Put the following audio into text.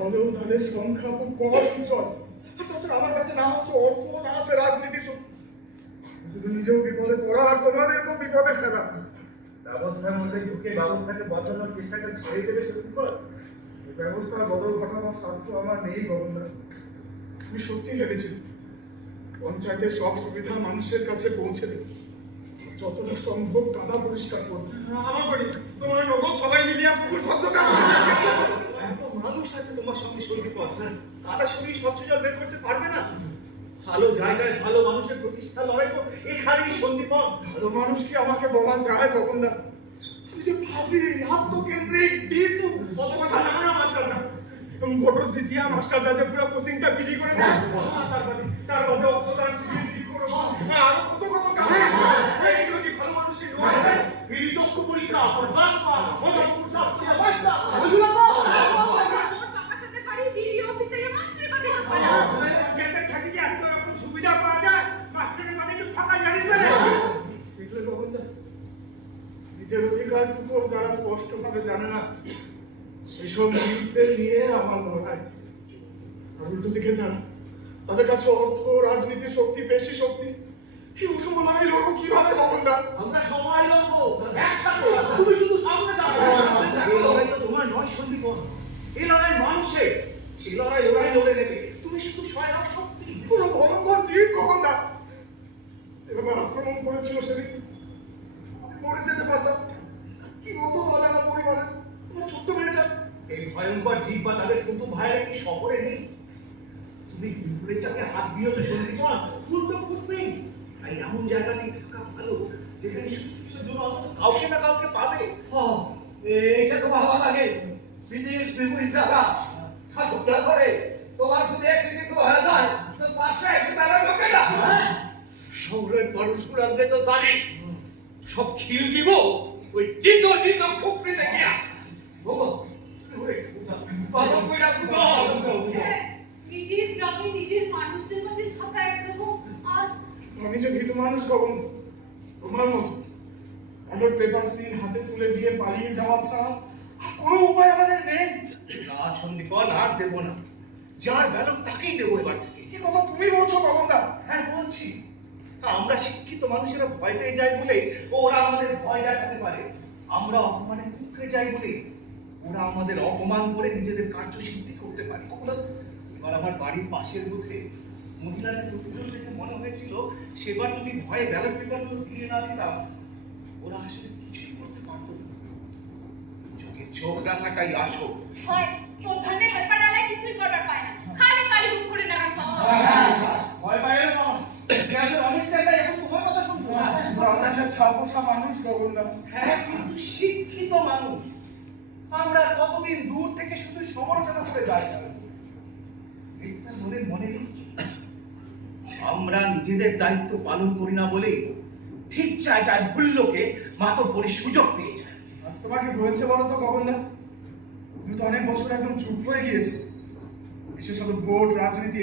হলেও তাদের সংখ্যা খুব কম চল। তাছাড়া আমার কাছে না আছে অর্থ, না আছে রাজনীতির শক্তি। শুধু নিজেও বিপদে পড়া আর তোমাদেরকেও বিপদে ফেলা। ব্যবস্থার মধ্যে ঢুকে ব্যবস্থাকে বদলানোর চেষ্টাটা ছেড়ে দেবে শুরু কর। এই ব্যবস্থার বদল ঘটানোর সাধ্য আমার নেই গগনদা। আমি সত্যি ভেবেছি পঞ্চায়েতের সব সুবিধা মানুষের কাছে পৌঁছে দেবে, যতটা সম্ভব কাদা পরিষ্কার করবে। আমার বাড়ি তোমার নগদ সবাই মিলিয়ে পুকুর স্বচ্ছ এত মানুষ আছে তোমার সঙ্গে সন্দীপন, কাদা সরিয়ে স্বচ্ছ জল বের করতে পারবে না? ভালো জায়গায় ভালো মানুষের প্রতিষ্ঠা লড়াই তো এখানেই সন্দীপন। ভালো মানুষ কি আমাকে বলা যায় গগনদা? আমি যে ফাজিল, আত্মকেন্দ্রিক, ভীতু। কত কথা জানো না মাস্টারদা? ভোটর জিতিয়া মাস্টারদা যে পুরো কোচিংটা বিলি করে দেয়, তার বাদে অর্থদান শিবির ঠিক করে আরো কত কত কাজ। এইগুলো কি ভালো মানুষের নয়? এই চক্ষু পরীক্ষা বাসা মজাপুর সব থেকে বাসা বুঝলো তো? পঞ্চায়েতের থাকি যে এত রকম সুবিধা পাওয়া যায়, মাস্টারের মাঝে একটু ফাঁকা জানি করে। দেখলে গগনদা, নিজের অধিকারটুকু যারা স্পষ্টভাবে জানে না, সেসব জিনিসদের নিয়ে আমার লড়াই। আর উল্টো দিকে যারা তাদের কাছে অর্থ, রাজনীতি, শক্তি, পেশি শক্তি, এই অসম লড়াই লড়বো কিভাবে গগনদা? আমরা সবাই লড়বো একসাথে, তুমি শুধু সামনে দাঁড়াও। এই লড়াই তো তোমার নয় সন্দীপন, এই লড়াই মানুষের। সেই লড়াই ওরাই লড়ে নেবে, তুমি শুধু সহায়ক শক্তি। পুরো ভয়ঙ্কর জীব গগনদা। যেভাবে আক্রমণ করেছিল সেদিন, আমি মরে যেতে পারতাম। কি হতো বলে আমার পরিবারের, আমার ছোট্ট মেয়েটা। এই ভয়ঙ্কর জীব বা তাদের কুতু ভাইয়ের কি শহরে নেই? তুমি কুকুরের চাকে হাত দিও তো সন্দীপন, ফুল তো বুঝতেই। তাই এমন জায়গাতেই থাকা ভালো যেখানে সুস্থের জন্য অন্তত কাউকে না কাউকে পাবে। এটা তো ভাবা লাগে। বিদেশ বিভূত জায়গা ঠাকুরটা করে তোমার যদি একটি কিছু হয়ে যায় তো পাশে এসে দাঁড়াবে লোকেরা। শহরের মানুষগুলো তো জানে সব খিল দিব ওই দিত খুপড়িতে গিয়া। বাবা নিজের গ্রামে নিজের মানুষদের মধ্যে থাকা একরকম, আর আমি যে ভীতু মানুষ গগন, তোমার মতো ব্যালট পেপার সিল হাতে তুলে দিয়ে পালিয়ে যাওয়া ছাড়া আর কোনো উপায় আমাদের নেই। না সন্দীপন, আর দেবো না। যার ব্যালট তাকেই দেবো এবার থেকে। কি কথা তুমি বলছো গগনদা? হ্যাঁ বলছি, আমরা শিক্ষিত মানুষেরা ভয় পেয়ে যাই বলে ওরা আমাদের ভয় দেখাতে পারে। আমরা অপমানে কুকড়ে যাই বলে ওরা আমাদের অপমান করে নিজেদের কার্যসিদ্ধি করতে পারে। এবার আমার বাড়ির পাশের বুথে মহিলাদের প্রতিরোধ দেখে মনে হয়েছিল সেবার যদি ভয়ে ব্যালট পেপারগুলো দিয়ে না দিতাম ওরা আসলে কিছুই করতে পারতো না। চোখে চোখ রাখাটাই আসো। হয় তোর ধরনের হেপাডালায় কিছুই করার পায় না, খালি কালি বুক করে নাগান পাওয়া। ভয় পায় না বাবা, গ্রামের অনেক জায়গায় এখন তোমার কথা শুনবো। আমরা যে ছাপোষা মানুষ গগনদা। হ্যাঁ, কিন্তু শিক্ষিত মানুষ আমরা কতদিন দূর থেকে শুধু সমালোচনা করে যাই। মনে নেই আমরা নিজেদের দায়িত্ব পালন করি না বলেই ঠিক জায়গায় ভুল লোকে মাতব্বরি সুযোগ পেয়ে যায়। আজ তোমাকে হয়েছে বলো তো গগনদা? তুমি তো অনেক বছর একদম চুপ হয়ে গিয়েছে, বিশেষত ভোট রাজনীতি